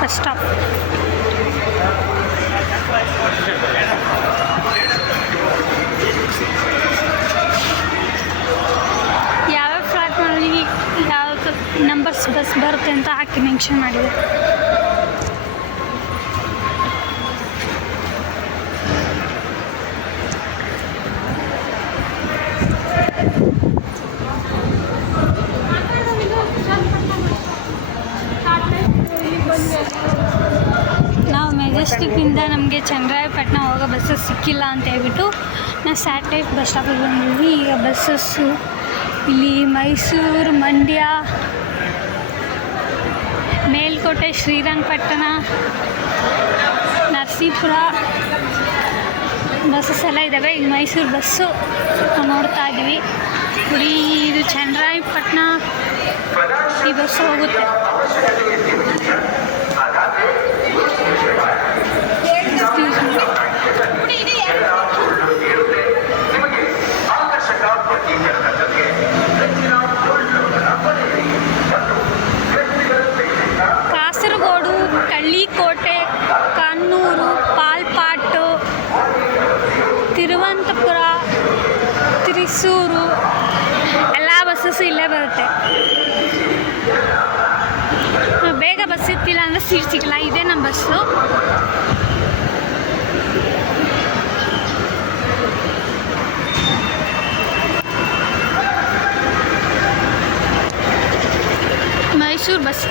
Bus stop. ಯಾವ್ಯಾವ ಪ್ಲಾಟ್ಫಾರ್ಮಲ್ಲಿ ಯಾವ numbers bus ಬರುತ್ತೆ ಅಂತ ಹಾಕಿ ಮೆನ್ಷನ್ ಮಾಡಿದೆ. ನಾವು ಮೆಜೆಸ್ಟಿಕ್ಕಿಂದ ನಮಗೆ ಚನ್ನರಾಯಪಟ್ಟಣ ಹೋಗೋ ಬಸ್ಸಸ್ ಸಿಕ್ಕಿಲ್ಲ ಅಂತ ಹೇಳ್ಬಿಟ್ಟು ನಾವು ಸ್ಯಾಟಲೈಟ್ ಬಸ್ ಸ್ಟಾಪಿಗೆ ಬಂದಿದ್ವಿ. ಈಗ ಬಸ್ಸಸ್ಸು ಇಲ್ಲಿ ಮೈಸೂರು, ಮಂಡ್ಯ, ಮೇಲ್ಕೋಟೆ, ಶ್ರೀರಂಗಪಟ್ಟಣ, ನರಸೀಪುರ ಬಸ್ಸಸ್ ಎಲ್ಲ ಇದ್ದಾವೆ. ಈಗ ಮೈಸೂರು ಬಸ್ಸು ನೋಡ್ತಾ ಇದ್ದೀವಿ. ಗುಡಿ ಇದು ಚನ್ನರಾಯಪಟ್ಟಣ ಈ ಬಸ್ಸು ಹೋಗುತ್ತೆ. ಕಾಸರಗೋಡು, ಕಳ್ಳಿಕೋಟೆ, ಕಣ್ಣೂರು, ಪಾಲ್ಪಾಟು, ತಿರುವನಂತಪುರ, ತ್ರಿಸೂರು ಎಲ್ಲ ಬಸ್ಸಸ್ಸು ಇಲ್ಲೇ ಬರುತ್ತೆ. ಬೇಗ ಬಸ್ ಇರ್ತಿಲ್ಲ ಅಂದರೆ ಸೀಟ್ ಸಿಗಲ್ಲ. ಇದೇ ನಮ್ಮ ಬಸ್ಸು. ಮೈಸೂರು ಬಸ್.